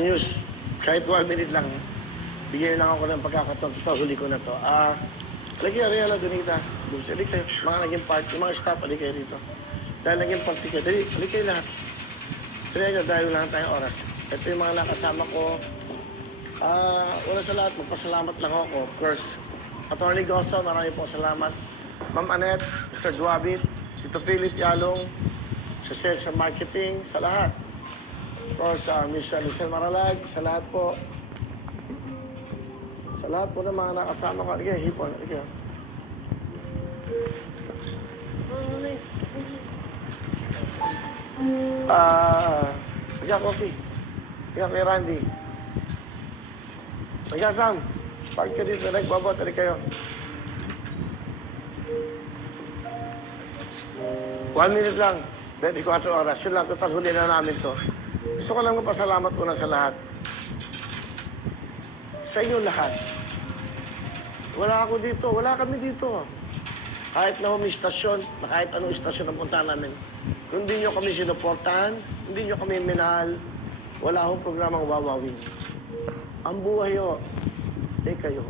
News, kahit 1 minute lang, bigyan lang ako ng pagkakataon. Ito, huli ko na to. Halika, Ariela, Donita, Dulce, halika kayo. Mga naging part, yung mga staff, halika kayo rito. Dahil naging party kayo, dali, halika kayo lahat. Halika kayo, dahil wala na tayong oras. Ito yung mga nakasama ko. Una sa lahat, magpasalamat lang ako. Of course, Attorney Goso, marami po salamat. Ma'am Annette, Mr. Duabit, Tito Philip Yalong, sa sales and marketing, sa lahat. Of course, Miss Alicia Maralag, sa lahat po. Sa lahat po ng mga nakasama ko. Halika, hipon, halika. Halika, coffee. Halika kay Randy. Halika, Sam. Park ka dito, nagbabot, halika kayo. 1 minute lang. 24 oras. Yun lang, total huli na namin to. Gusto ko lang magpasalamat muna sa lahat. Sa inyo lahat. Wala ako dito. Wala kami dito. Kahit na may istasyon, na kahit anong istasyon ang punta namin. Kung hindi nyo kami sinuportahan, hindi nyo kami minahal, wala akong programang wawawin. Ang buhay ho, kayo.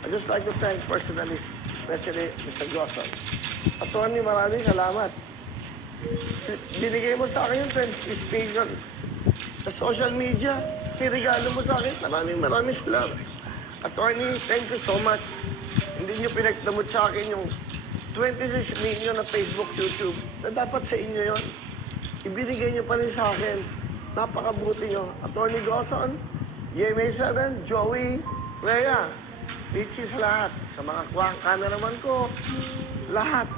I just like to thank personally, especially Mr. Goson. Attorney, maraming salamat. Binigay mo sa akin yung speaker sa social media. Regalo mo sa akin. Maraming salamat. Attorney, thank you so much. Hindi nyo pinagdamot sa akin yung 26 million na Facebook, YouTube na dapat sa inyo yon. Ibinigay nyo pa rin sa akin. Napakabuti nyo. Attorney Goson, YMA7, Joey, Rhea, Richie sa lahat. Sa mga cameraman ko, lahat.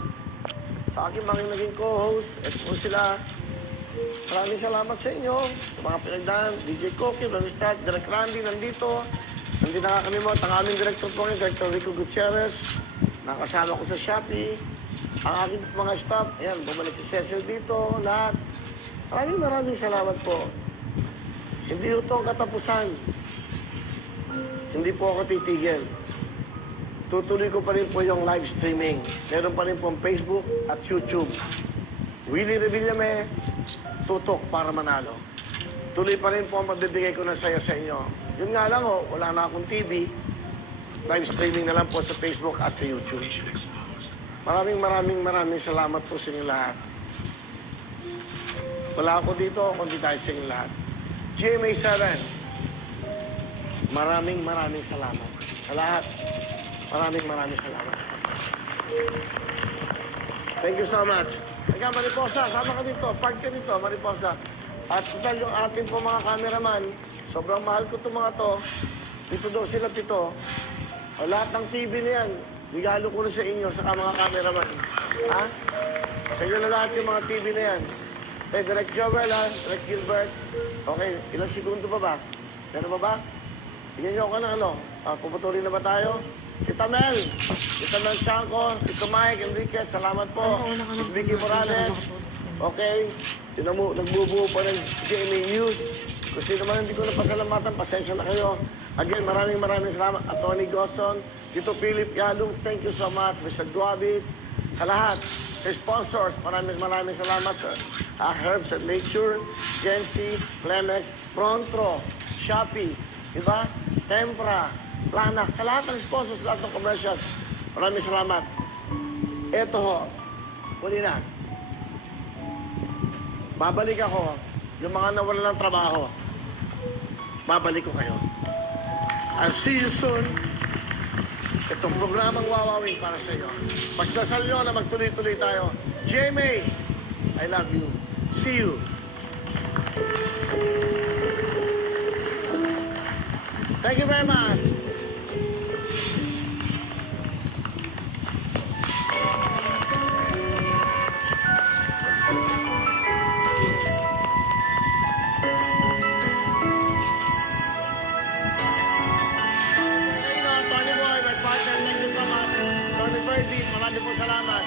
Sa aking mga naging co-host, eto po sila. Maraming salamat sa inyo. Sa mga pinagdaan, DJ Koki, Ronnie Start, Direk Randy, nandito. Hindi nakakalimutan ang aming director po ngayon, Director Rico Gutierrez. Nakasama ko sa Shopee. Ang aking mga staff, ayan, bumalik si Cecil dito, lahat. Maraming salamat po. Hindi ito ang katapusan. Hindi po ako titigil. Tutuloy ko pa rin po yung live streaming. Meron pa rin po ang Facebook at YouTube. Willie Revillame, tutok para manalo. Tuloy pa rin po ang magbibigay ko ng saya sa inyo. Yun nga lang ho, wala na akong TV. Live streaming na lang po sa Facebook at sa YouTube. Maraming salamat po sa inyo lahat. Wala ako dito, kundi tayo sa inyo lahat. GMA7, maraming salamat. Sa lahat, maraming salamat. Thank you so much. Teka, Mariposa, sama ka dito. Park ka dito, Mariposa. At total yung ating po mga cameraman, sobrang mahal ko itong mga to. Dito daw sila, pito. O lahat ng TV na yan, regalo ko na sa inyo, saka mga cameraman. Ha? Sa inyo na lahat yung mga TV na yan. Okay, Direct Joel, ha? Direct Gilbert. Okay, ilang segundo pa ba? Meron pa ba? Tingnan nyo ako na ano. Puputuloy na ba tayo? Tita Mel Chanco, Tito Mike, Enriquez, salamat po. Miss Vicky Morales. Okay, nagbubuo pa ng GMA News. Kung sino man hindi ko napasalamatan, pasensya na kayo. Again, maraming salamat. Attorney Goson, Tito Philip Yalong, thank you so much. Mr. Duabit, sa lahat. Sa sponsors, maraming salamat. Herbs and Nature, Gency, Plemex, Prontro, Shopee, diba? Tempra, Planac, sa lahat ng sponsors, lahat ng commercials. Maraming salamat. Eto ho, huli na. Babalik ako. Yung mga nawala ng trabaho, babalik ko kayo. I'll see you soon. Itong programang wawawin para sa iyo. Pagdasal nyo na magtuloy-tuloy tayo. GMA, I love you. See you. Thank you very much. Tony Boy, my partner, thank you so much. Tony Verdi, marami pong salamat.